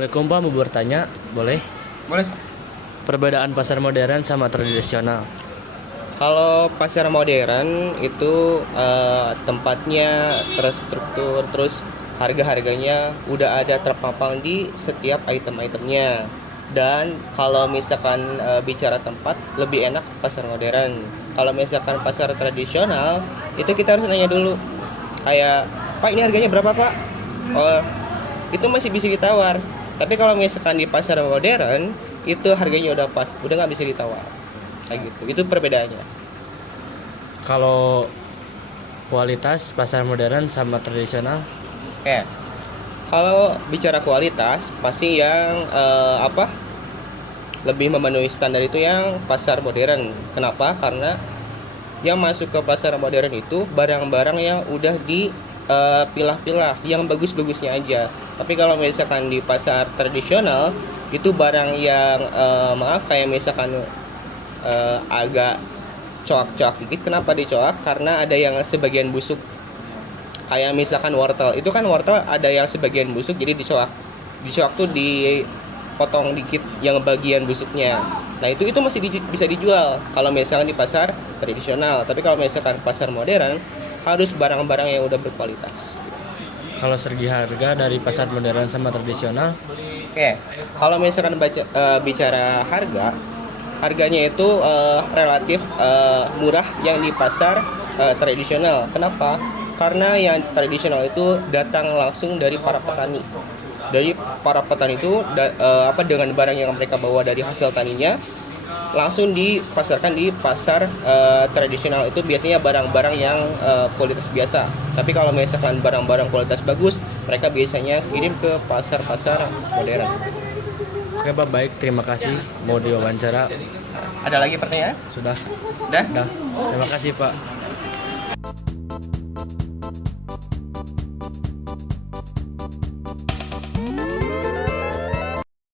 Assalamualaikum Pak, mau bertanya, boleh? Boleh. Perbedaan pasar modern sama tradisional. Kalau pasar modern itu tempatnya terstruktur, terus harga-harganya udah ada terpampang di setiap item-itemnya. Dan kalau misalkan bicara tempat, lebih enak pasar modern. Kalau misalkan pasar tradisional, itu kita harus nanya dulu. Kayak, Pak ini harganya berapa Pak? Oh, itu masih bisa ditawar. Tapi kalau misalkan di pasar modern, itu harganya udah pas, udah nggak bisa ditawar. Kayak gitu, itu perbedaannya. Kalau kualitas pasar modern sama tradisional, Ya, kalau bicara kualitas pasti yang lebih memenuhi standar itu yang pasar modern. Kenapa? Karena yang masuk ke pasar modern itu barang-barang yang udah dipilah-pilah, yang bagus-bagusnya aja. Tapi kalau misalkan di pasar tradisional itu barang yang maaf kayak misalkan agak coak-coak dikit. Kenapa dicoak? Karena ada yang sebagian busuk. Kayak misalkan wortel, itu kan wortel ada yang sebagian busuk jadi dicoak. Dicoak tuh dipotong dikit yang bagian busuknya. Nah, itu masih bisa dijual kalau misalkan di pasar tradisional. Tapi kalau misalkan pasar modern harus barang-barang yang udah berkualitas. kalau segi harga dari pasar modern sama tradisional, Oke, kalau misalkan bicara harganya itu relatif murah yang di pasar tradisional. Kenapa? Karena yang tradisional itu datang langsung dari para petani. Dari para petani itu dengan barang yang mereka bawa dari hasil taninya langsung dipasarkan di pasar tradisional. Itu biasanya barang-barang yang kualitas biasa. Tapi kalau misalkan barang-barang kualitas bagus, mereka biasanya kirim ke pasar-pasar modern. oke Pak, baik, terima kasih mau diwawancara. Ada lagi pertanyaan? Sudah, Udah? dah. Terima kasih Pak.